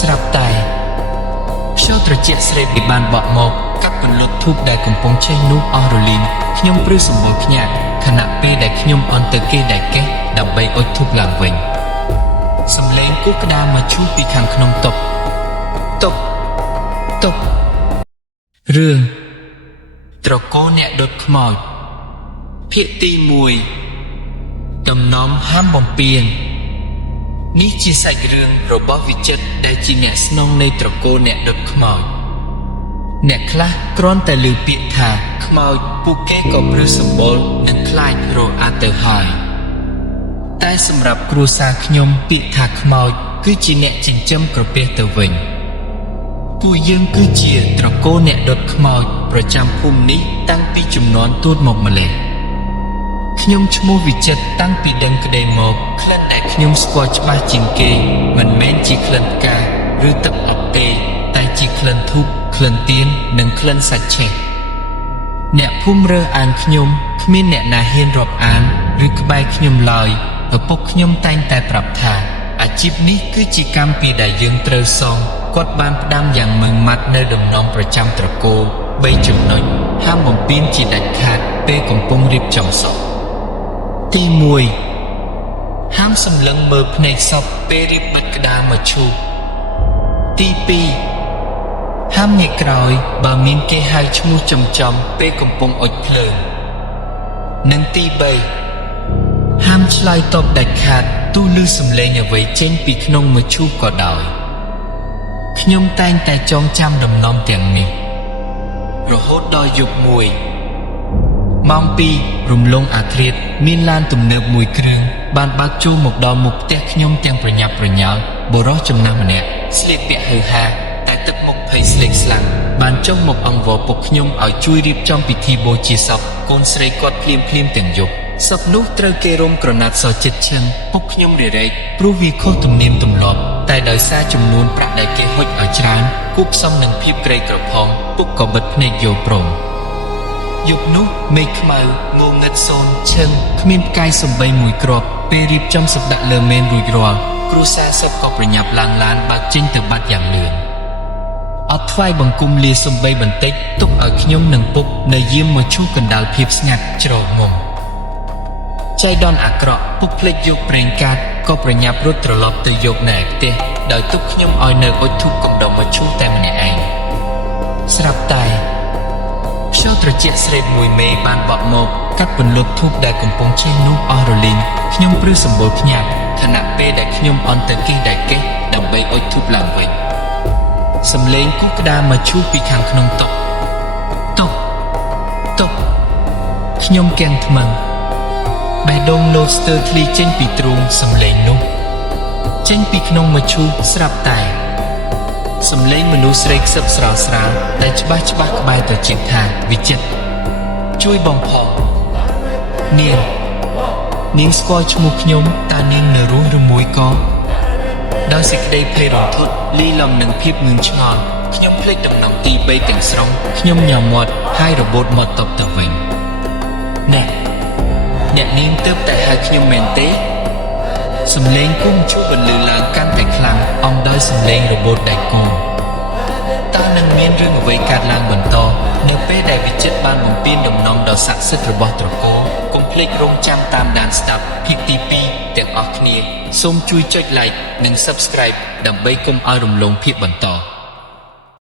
ស្រាប់តែខ្យល់ត្រជាក់ស្រេតបានបក់មកកាត់ពន្លត់ធូបដែលកំពុងឆេះនោះអស់រលីងខ្ញុំព្រឺសម្បូរខ្ញាក់ខណៈពេលដែលខ្ញុំអន់ទៅគេដែលកេះដើម្បីអុជធូបឡើងវិញសំឡេងគូក្តារមកឈូសពីខាងក្នុងតុរឿងត្រកូលអ្នកដុតខ្មោចភាគទី1ដំណំហាមបំពេញនេះជាសាច់រឿងរបស់វិចិត្រដែលជាអ្នកស្នងនៃត្រកូលអ្នកដុតខ្មោចអ្នកខ្លះគ្រាន់តែឮពាក្យថាខ្មោចពួកគេក៏ព្រឺសម្បល់និងខ្លាចរអាទៅហើយតែសម្រាប់គ្រួសារខ្ញុំពាក្យថាខ្មោចគឺជាអ្នកចិញ្ចឹមក្រពះទៅវិញពួកយើងគឺជាត្រកូលអ្នកដុតខ្មោចប្រចាំភូមិនេះតាំងពីជំនាន់ទួតមកម្ល៉េះខ្ញុំឈ្មោះវិចិត្រតាំងពីដឹងក្តីមកក្លិនដែលខ្ញុំស្គាល់ច្បាស់ជាងគេមិនមែនជាក្លិនផ្កាឬទឹកអប់ទេតែជាក្លិនធូបក្លិនទៀននិងក្លិនសាច់ឆេះអ្នកភូមិរើសអានខ្ញុំគ្មានអ្នកណាហ៊ានរាប់អានឬក្បែរខ្ញុំឡើយឪពុកខ្ញុំតែងតែប្រាប់ថាអាជីពនេះគឺជាកម្មពីដែលយើងត្រូវសងគាត់បានផ្ដាំយ៉ាងម៉ឺងម៉ាត់នៅដំណំប្រចាំត្រកូល3ចំណុចហាមបំពេញជាដាច់ខាតពេលកំពុងរៀបចំសពទី1ហាមសម្លឹងមើលភ្នែកសពពេលរៀបបិទក្តារមកឈូសទី2ហាមងាកក្រោយបើមានគេហៅឈ្មោះចំពេលកំពុងអុជភ្លើងនិងទី3ហាមឆ្លើយតបដាច់ខាតទោះឮសំឡេងអ្វីចេញពីក្នុងមឈូសក៏ដោយខ្ញុំតែងតែចងចាំដំណំទាំងនេះរហូតដល់យប់មួយម៉ោង2រំលងអាធ្រាត្រមានឡានទំនើបមួយគ្រឿងបានបើកចូលមកដល់មុខផ្ទះខ្ញុំទាំងប្រញាប់ប្រញាល់បុរសចំណាស់ម្នាក់ស្លៀកពាក់ហឺហាតែទឹកមុខភ័យស្លេកស្លាំងបានចុះមកអង្វរពុកខ្ញុំឲ្យជួយរៀបចំពិធីបូជាសពកូនស្រីគាត់ភ្លាមទាំងយប់សពនោះត្រូវគេរុំក្រណាត់សចិត្តឈឹងពុកខ្ញុំរែកព្រោះវាខុសទំនៀមទម្លាប់តែដោយសារចំនួនប្រាក់ដែលគេហុចឲ្យច្រើនគូផ្សំនឹងភាពក្រីក្រផងពុកក៏បិទភ្នែកយកព្រមយប់នោះមេឃខ្មៅងងឹតសូនឈឹងគ្មានផ្កាយសំបីមួយគ្រាប់ពេលរៀបចំសពដាក់លើមេនរួចរាល់គ្រួសារសពក៏ប្រញាប់ឡើងឡានបើកចេញទៅបាត់យ៉ាងលឿនអត់ថ្វាយបង្គំលាសំបីបន្តិចទុកឲ្យខ្ញុំនិងពុកនៅយាមមកឈូសកណ្ដាលភាពស្ងាត់ជ្រងមុំចៃដន្យអាក្រក់ពុកភ្លេចយកប្រេងកាតក៏ប្រញាប់រត់ត្រឡប់ទៅយកនៅឯផ្ទះដោយទុកខ្ញុំឲ្យនៅអុជធូបកំដុំមកឈូសតែម្នាក់ឯងស្រាប់តែខ្យល់ត្រជាក់ស្រេតមួយមេបានបក់មកកាត់ពន្លត់ធូបដែលកំពុងឆេះនោះអស់រលីងខ្ញុំព្រឺសម្បូរភ្ញាក់ខណៈពេលដែលខ្ញុំអន់ទៅគេដែលកេះដើម្បីអុជធូបឡើងវិញសំឡេងគូក្តារមកឈូសពីខាងក្នុងតុខ្ញុំកៀងថ្មឹងបេះដូងលោកស្ទើរធ្លីចេញពីទ្រូងសំឡេងនោះចេញពីក្នុងមឈូសស្រាប់តែសំឡេងមនុស្សស្រីខ្សឹបស្រាលតែច្បាស់ក្បែរទៅជាថាវិចិត្រជួយបងផងនាងស្គាល់ឈ្មោះខ្ញុំតើនាងនៅរស់ឬមួយក៏ដោយសេចក្តីភ័យរន្ធត់លីលំនឹងភាពងឿងឆ្ងល់ខ្ញុំភ្លេចដំណំទី3ទាំងស្រុងខ្ញុំញ៉ាំមាត់ហើយរបូតមាត់តបទៅវិញអ្នកនាងទើបតែហៅខ្ញុំមែនទេសំឡេងគុំជួបបន្លឺឡើងកាន់តែខ្លាំងអំដោយសំឡេងរបូតដៃគូតើនឹងមានរឿងអ្វីកើតឡើងបន្តនៅពេលដែលវិចិត្របានបំពេញដំណំដ៏ស័ក្តិសិទ្ធិរបស់ត្រកូលកុំភ្លេចរងចាំតាមដានស្ដាប់ភាគទី2ទាំងអស់គ្នាសូមជួយចុច like និង subscribe ដើម្បីកុំឲ្យរំលងភាគបន្ត